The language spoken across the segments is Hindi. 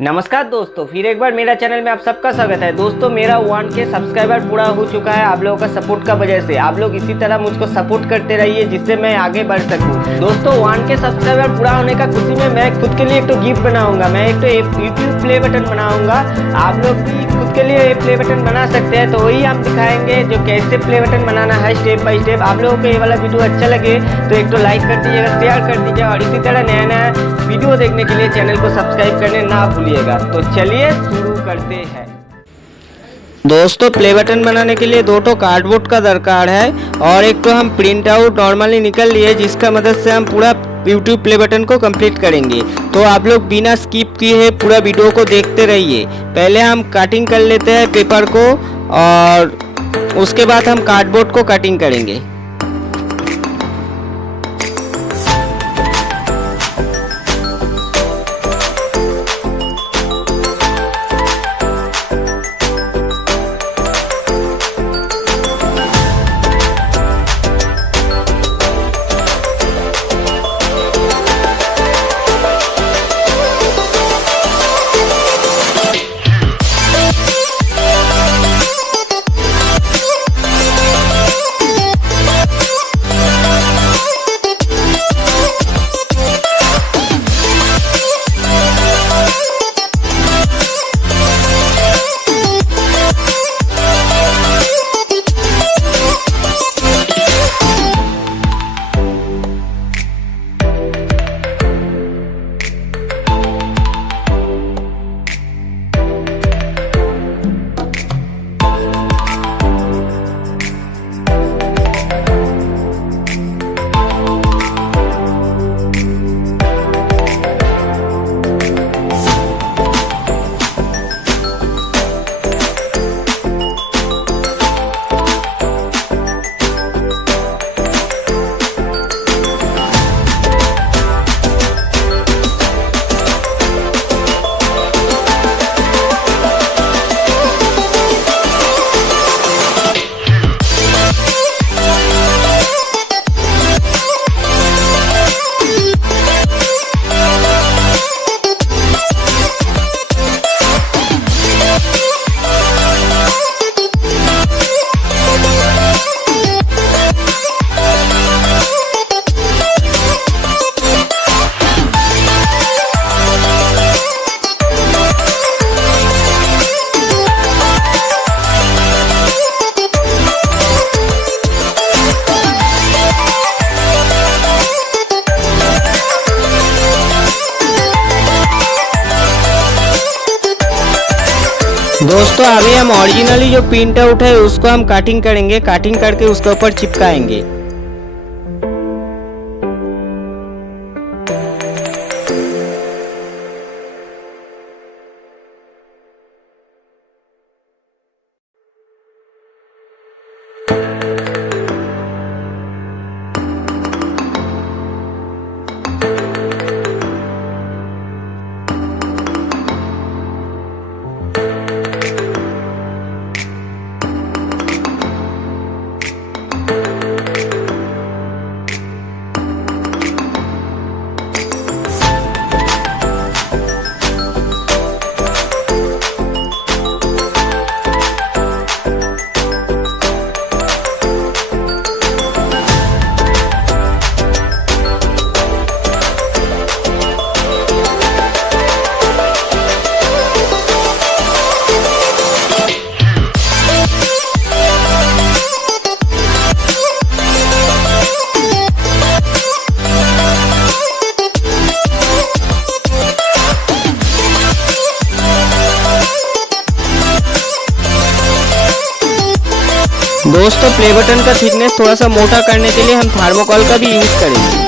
नमस्कार दोस्तों, फिर एक बार मेरा चैनल में आप सबका स्वागत है। दोस्तों, मेरा 1K सब्सक्राइबर पूरा हो चुका है आप लोगों का सपोर्ट का वजह से। आप लोग इसी तरह मुझको सपोर्ट करते रहिए जिससे मैं आगे बढ़ सकूं। दोस्तों, 1K सब्सक्राइबर पूरा होने का खुशी में मैं खुद के लिए एक तो गिफ्ट बनाऊंगा। मैं एक तो YouTube प्ले बटन बनाऊंगा। आप लोग भी खुद के लिए प्ले बटन बना सकते हैं, तो वही हम दिखाएंगे जो कैसे प्ले बटन बनाना है स्टेप बाय स्टेप। आप लोगों को ये वाला वीडियो अच्छा लगे तो एक तो लाइक कर दीजिएगा, शेयर कर दीजिएगा और इसी तरह नया नया वीडियो देखने के लिए चैनल को सब्सक्राइब करने ना भूलिएगा। तो चलिए शुरू करते हैं। दोस्तों, प्ले बटन बनाने के लिए दो कार्डबोर्ड का दरकार है और एक तो हम प्रिंट आउट नॉर्मली निकल लिए जिसका मदद से हम पूरा YouTube प्ले बटन को कंप्लीट करेंगे। तो आप लोग बिना स्किप किए पूरा वीडियो को देखते रहिए। पहले हम कटिंग कर लेते हैं पेपर को और उसके बाद हम कार्डबोर्ड को कटिंग करेंगे। दोस्तों, अभी हम ओरिजिनली जो प्रिंट आउट है उसको हम कटिंग करेंगे। कटिंग करके उसके ऊपर चिपकाएंगे। दोस्तों, प्ले बटन का थिकनेस थोड़ा सा मोटा करने के लिए हम थर्मोकोल का भी यूज करेंगे।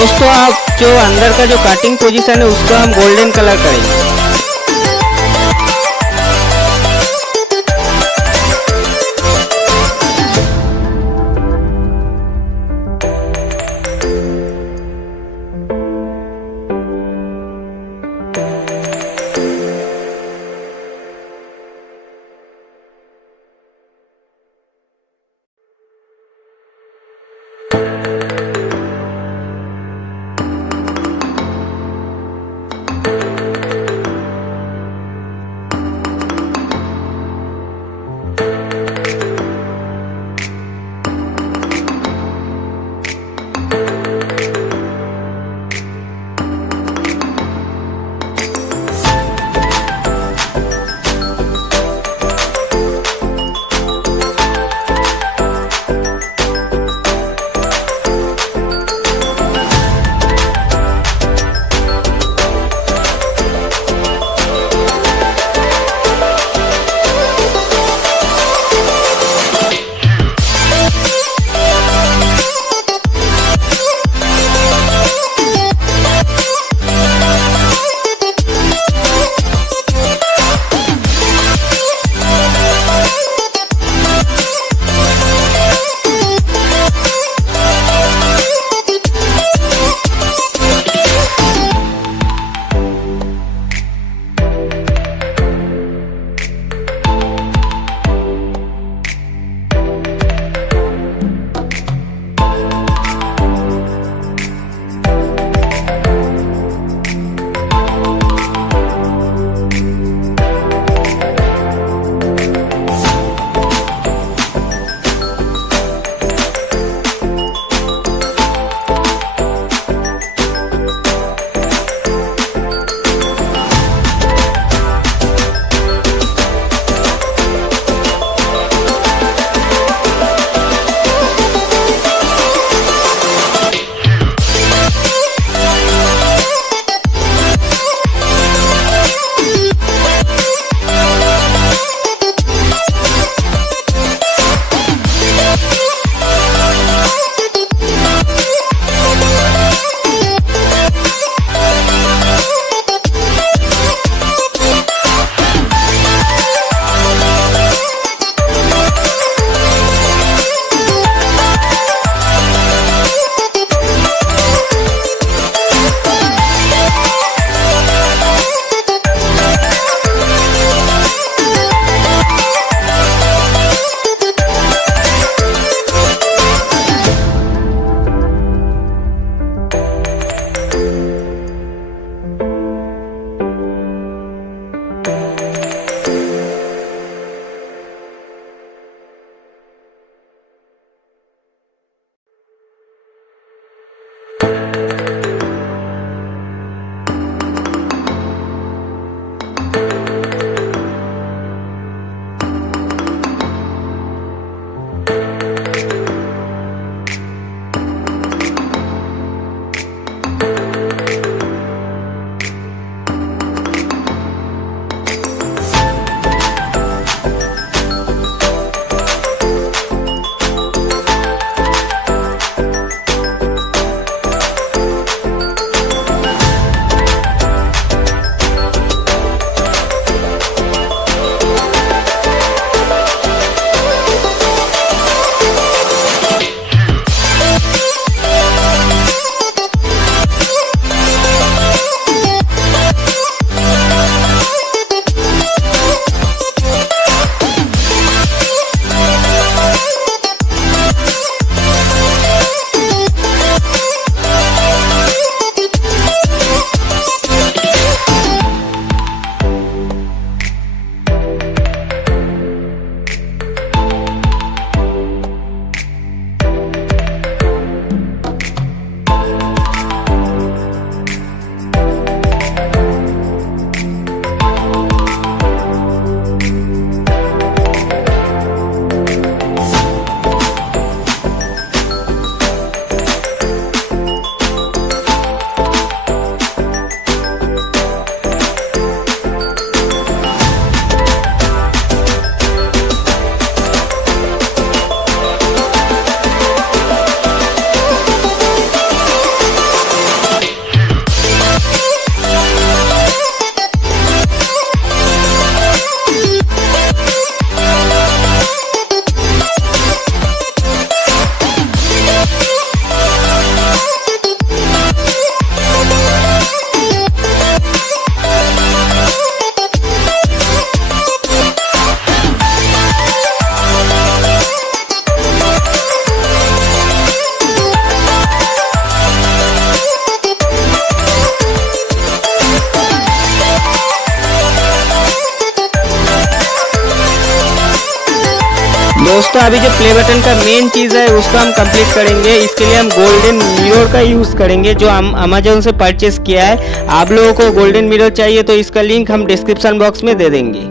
दोस्तों आप जो अंदर का जो कटिंग पोजीशन है उसको हम गोल्डन कलर करेंगे। दोस्तों अभी जो प्ले बटन का मेन चीज़ है उसको हम कंप्लीट करेंगे। इसके लिए हम गोल्डन मिरर का यूज़ करेंगे जो हम अमेजोन से परचेस किया है। आप लोगों को गोल्डन मिरर चाहिए तो इसका लिंक हम डिस्क्रिप्शन बॉक्स में दे देंगे।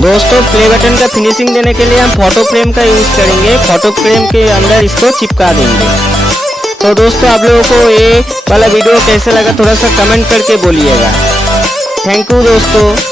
दोस्तों प्ले बटन का फिनिशिंग देने के लिए हम फोटो फ्रेम का यूज़ करेंगे। फोटो फ्रेम के अंदर इसको चिपका देंगे। तो दोस्तों आप लोगों को ये वाला वीडियो कैसे लगा थोड़ा सा कमेंट करके बोलिएगा। थैंक यू दोस्तों।